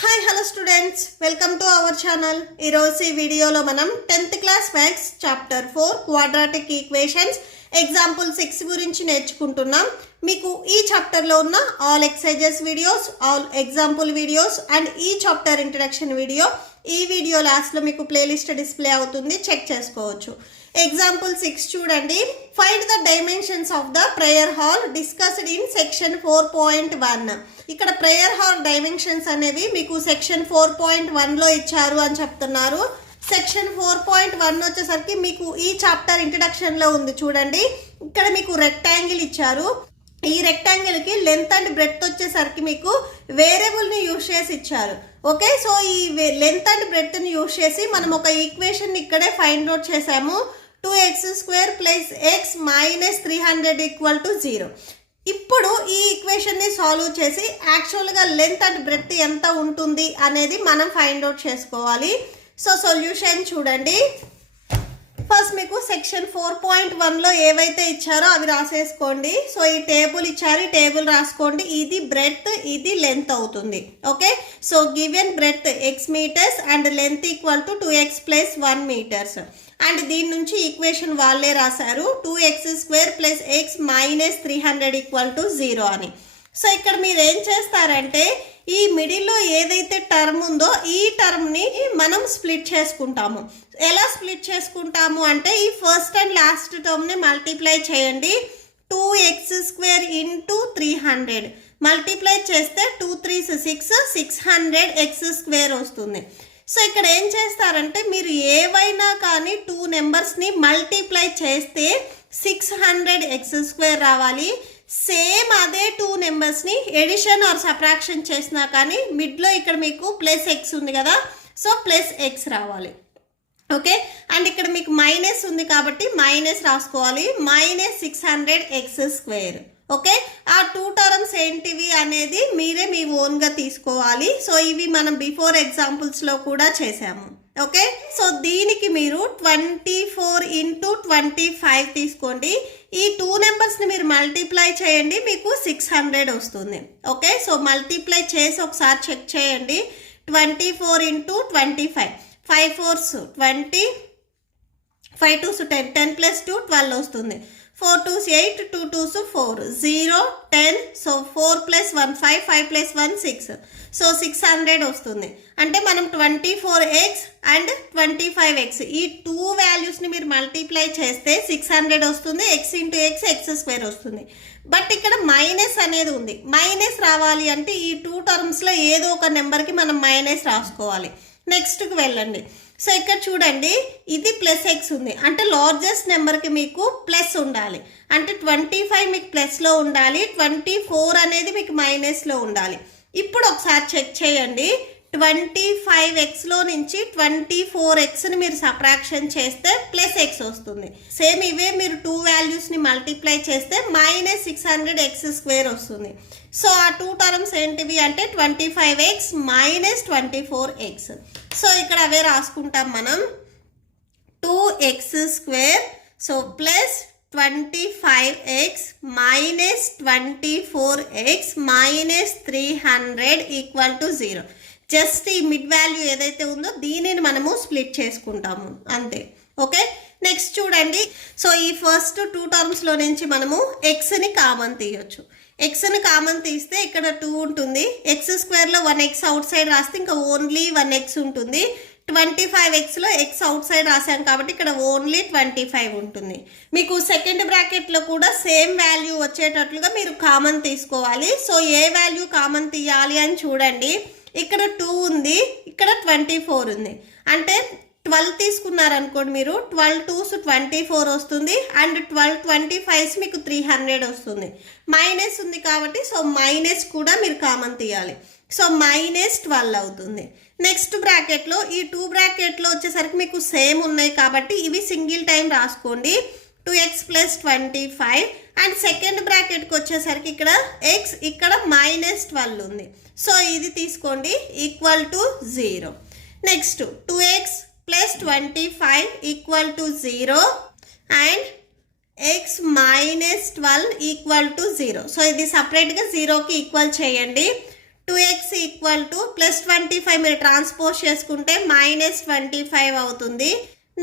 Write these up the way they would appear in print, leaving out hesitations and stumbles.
Hi hello students, welcome to our channel. ఈరోజు ఈ వీడియోలో మనం 10th class maths chapter 4 quadratic equations example 6 గురించి నేర్చుకుంటున్నాం. మీకు ఈ చాప్టర్లో ఉన్న all exercises videos, all example videos and ఈ చాప్టర్ ఇంట్రడక్షన్ వీడియో ఈ వీడియో లాస్ట్లో మీకు ప్లేలిస్ట్ డిస్ప్లే అవుతుంది, చెక్ చేసుకోవచ్చు. ఎగ్జాంపుల్ 6 చూడండి. Find the dimensions of the prayer hall discussed in section 4.1. ఇక్కడ ప్రేయర్ హాల్ డైమెన్షన్స్ అనేవి మీకు సెక్షన్ 4.1లో ఇచ్చారు అని చెప్తున్నారు. సెక్షన్ 4.1 వచ్చేసరికి మీకు ఈ చాప్టర్ ఇంట్రడక్షన్లో ఉంది చూడండి. ఇక్కడ మీకు రెక్టాంగిల్ ఇచ్చారు. ఈ రెక్టాంగిల్కి లెంత్ అండ్ బ్రెడ్త్ వచ్చేసరికి మీకు వేరియబుల్ని యూజ్ చేసి ఇచ్చారు. ఓకే, సో ఈ లెంత్ అండ్ బ్రెడ్త్ని యూజ్ చేసి మనం ఒక ఈక్వేషన్ ఇక్కడే ఫైండ్ అవుట్ చేసాము. 2x² + x - 300 = 0. ఇప్పుడు ఈ ఈక్వేషన్ని సాల్వ్ చేసి యాక్చువల్గా లెంత్ అండ్ బ్రెడ్త్ ఎంత ఉంటుంది అనేది మనం ఫైండ్ అవుట్ చేసుకోవాలి. సో సొల్యూషన్ చూడండి. ఫస్ట్ మీకు సెక్షన్ 4.1లో ఏవైతే ఇచ్చారో అవి రాసేసుకోండి. సో ఈ టేబుల్ ఇచ్చారు, ఈ టేబుల్ రాసుకోండి. ఇది బ్రెడ్త్, ఇది లెంత్ అవుతుంది. Okay, so given breadth x metres and length = 2x + 1 metres. And దీని నుంచి ఈక్వేషన్ వాళ్ళే రాశారు, 2x² + x - 300 = 0 అని. సో ఇక్కడ మీరు ఏం చేస్తారంటే ఈ మిడిల్లో ఏదైతే టర్మ్ ఉందో ఈ టర్మ్ని మనం స్ప్లిట్ చేసుకుంటాము. ఎలా స్ప్లిట్ చేసుకుంటాము అంటే ఈ ఫస్ట్ అండ్ లాస్ట్ టర్మ్ని మల్టిప్లై చేయండి. 2x² × 300 మల్టిప్లై చేస్తే 2 3s 6 600x² వస్తుంది. సో ఇక్కడ ఏం చేస్తారంటే మీరు ఏవైనా కానీ 2 నెంబర్స్ని మల్టిప్లై చేస్తే 600x² రావాలి. సేమ్ అదే 2 నెంబర్స్ని ఎడిషన్ ఆర్ సబ్ట్రాక్షన్ చేసినా కానీ మిడ్లో ఇక్కడ మీకు +x ఉంది కదా, సో +x రావాలి. ఓకే, అండ్ ఇక్కడ మీకు మైనస్ ఉంది కాబట్టి మైనస్ రాసుకోవాలి, -600x². ఓకే, ఆ 2 టర్మ్స్ ఏంటివి అనేది మీరే మీ ఓన్గా తీసుకోవాలి. సో ఇవి మనం బిఫోర్ ఎగ్జాంపుల్స్లో కూడా చేసాము. ఓకే, సో దీనికి మీరు 24 × 25 తీసుకోండి. ఈ 2 నెంబర్స్ని మీరు మల్టిప్లై చేయండి, మీకు 600 వస్తుంది. ఓకే, సో మల్టిప్లై చేసి ఒకసారి చెక్ చేయండి. 24 × 25 5 4s 20 5 2s 10 10 + 2 12 వస్తుంది. 4 2s 8 2 2s 4 0 10. సో 4 + 1 5 5 + 1 6. సో 600 వస్తుంది. అంటే మనం 24x అండ్ 25x ఈ 2 వాల్యూస్ని మీరు మల్టిప్లై చేస్తే 600 వస్తుంది. x × x x² వస్తుంది. బట్ ఇక్కడ మైనస్ అనేది ఉంది. మైనస్ రావాలి అంటే ఈ 2 టర్మ్స్లో ఏదో ఒక నెంబర్కి మనం మైనస్ రాసుకోవాలి. నెక్స్ట్కి వెళ్ళండి. సో ఇక్కడ చూడండి, ఇది +x ఉంది అంటే లార్జెస్ట్ నెంబర్కి మీకు ప్లస్ ఉండాలి. అంటే 25 మీకు ప్లస్లో ఉండాలి, 24 అనేది మీకు మైనస్లో ఉండాలి. ఇప్పుడు ఒకసారి చెక్ చేయండి. 25xలో నుంచి 24xని మీరు సబ్ట్రాక్షన్ చేస్తే +x వస్తుంది. సేమ్ ఇవే మీరు 2 వాల్యూస్ని మల్టిప్లై చేస్తే -600x² వస్తుంది. సో ఆ 2 టర్మ్స్ ఏంటివి అంటే 25x - 24x. సో ఇక్కడ అవే రాసుకుంటాం మనం. 2x² so +25x - 24x - 300 = 0. Just ఈ మిడ్ వాల్యూ ఏదైతే ఉందో దీనిని మనము స్ప్లిట్ చేసుకుంటాము అంతే. ఓకే, నెక్స్ట్ చూడండి. సో ఈ ఫస్ట్ 2 టర్మ్స్లో నుంచి మనము ఎక్స్ని కామన్ తీయొచ్చు. ఎక్స్ని కామన్ తీస్తే ఇక్కడ 2 ఉంటుంది. x² 1x అవుట్ సైడ్ రాస్తే ఇంకా ఓన్లీ 1x ఉంటుంది. 25xలో x అవుట్ సైడ్ రాసాం కాబట్టి ఇక్కడ ఓన్లీ 25 ఉంటుంది. మీకు సెకండ్ బ్రాకెట్లో కూడా సేమ్ వాల్యూ వచ్చేటట్లుగా మీరు కామన్ తీసుకోవాలి. సో ఏ వాల్యూ కామన్ తీయాలి అని చూడండి. ఇక్కడ 2 ఉంది, ఇక్కడ 24 ఉంది. అంటే 12 తీసుకున్నారనుకోండి మీరు, 12 2s 24 వస్తుంది. అండ్ 12 25s మీకు 300 వస్తుంది. మైనస్ ఉంది కాబట్టి సో మైనస్ కూడా మీరు కామన్ తీయాలి. సో -12 అవుతుంది. నెక్స్ట్ బ్రాకెట్లో ఈ 2 బ్రాకెట్లో వచ్చేసరికి మీకు సేమ్ ఉన్నాయి కాబట్టి ఇవి సింగిల్ టైం రాసుకోండి. 2x + 25 అండ్ సెకండ్ బ్రాకెట్కి వచ్చేసరికి ఇక్కడ x, ఇక్కడ -12 ఉంది. సో ఇది తీసుకోండి = 0. Next 2x + 25 = 0 and x - 12 = 0. So ఇది సపరేట్గా 0కి ఈక్వల్ చేయండి. 2x ఈక్వల్ టు ప్లస్ 25 మీరు ట్రాన్స్పోజ్ చేసుకుంటే -25 అవుతుంది.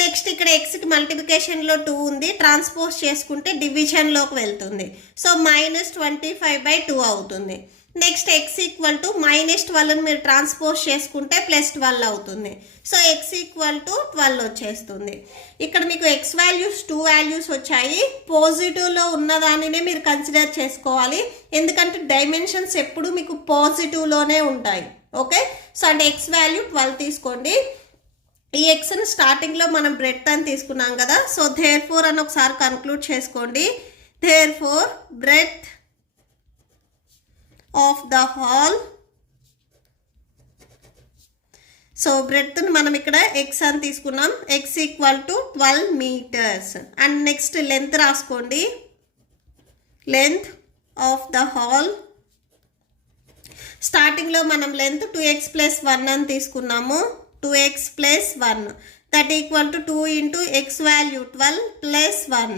నెక్స్ట్ ఇక్కడ ఎక్స్కి మల్టిప్లికేషన్లో 2 ఉంది, ట్రాన్స్పోజ్ చేసుకుంటే డివిజన్లోకి వెళ్తుంది. సో -25/2 అవుతుంది. నెక్స్ట్ ఎక్స్ ఈక్వల్ టు -12 మీరు ట్రాన్స్పోజ్ చేసుకుంటే +12 అవుతుంది. సో ఎక్స్ ఈక్వల్ టు 12 వచ్చేస్తుంది. ఇక్కడ మీకు ఎక్స్ వాల్యూస్ 2 వాల్యూస్ వచ్చాయి. పాజిటివ్లో ఉన్నదానినే మీరు కన్సిడర్ చేసుకోవాలి, ఎందుకంటే డైమెన్షన్స్ ఎప్పుడు మీకు పాజిటివ్లోనే ఉంటాయి. ఓకే, సో అంటే ఎక్స్ వాల్యూ 12 తీసుకోండి. ఈ ఎక్స్ని స్టార్టింగ్లో మనం బ్రెడ్త్ అని తీసుకున్నాం కదా, సో దేర్ఫోర్ అని ఒకసారి కన్క్లూడ్ చేసుకోండి. Therefore breadth of the hall, so బ్రెడ్త్ని మనం ఇక్కడ ఎక్స్ అని తీసుకున్నాం, X equal to 12 meters. And next length రాసుకోండి. లెంత్ ఆఫ్ ద హాల్, స్టార్టింగ్లో మనం లెంత్ 2x + 1 అని తీసుకున్నాము. 2x + 1 that equal to 2 × x value 12 + 1,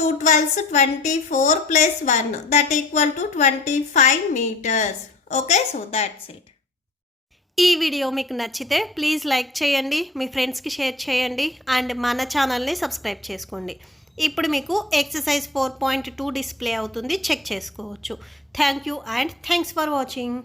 2 12s 24 + 1 that equal to 25 meters. Okay, so that's it. ఈ వీడియో మీకు నచ్చితే ప్లీజ్ లైక్ చేయండి, మీ ఫ్రెండ్స్కి షేర్ చేయండి అండ్ మన ఛానల్ని సబ్స్క్రైబ్ చేసుకోండి. ఇప్పుడు మీకు ఎక్సర్సైజ్ 4.2 డిస్ప్లే అవుతుంది, చెక్ చేసుకోవచ్చు. Thank you and thanks for watching.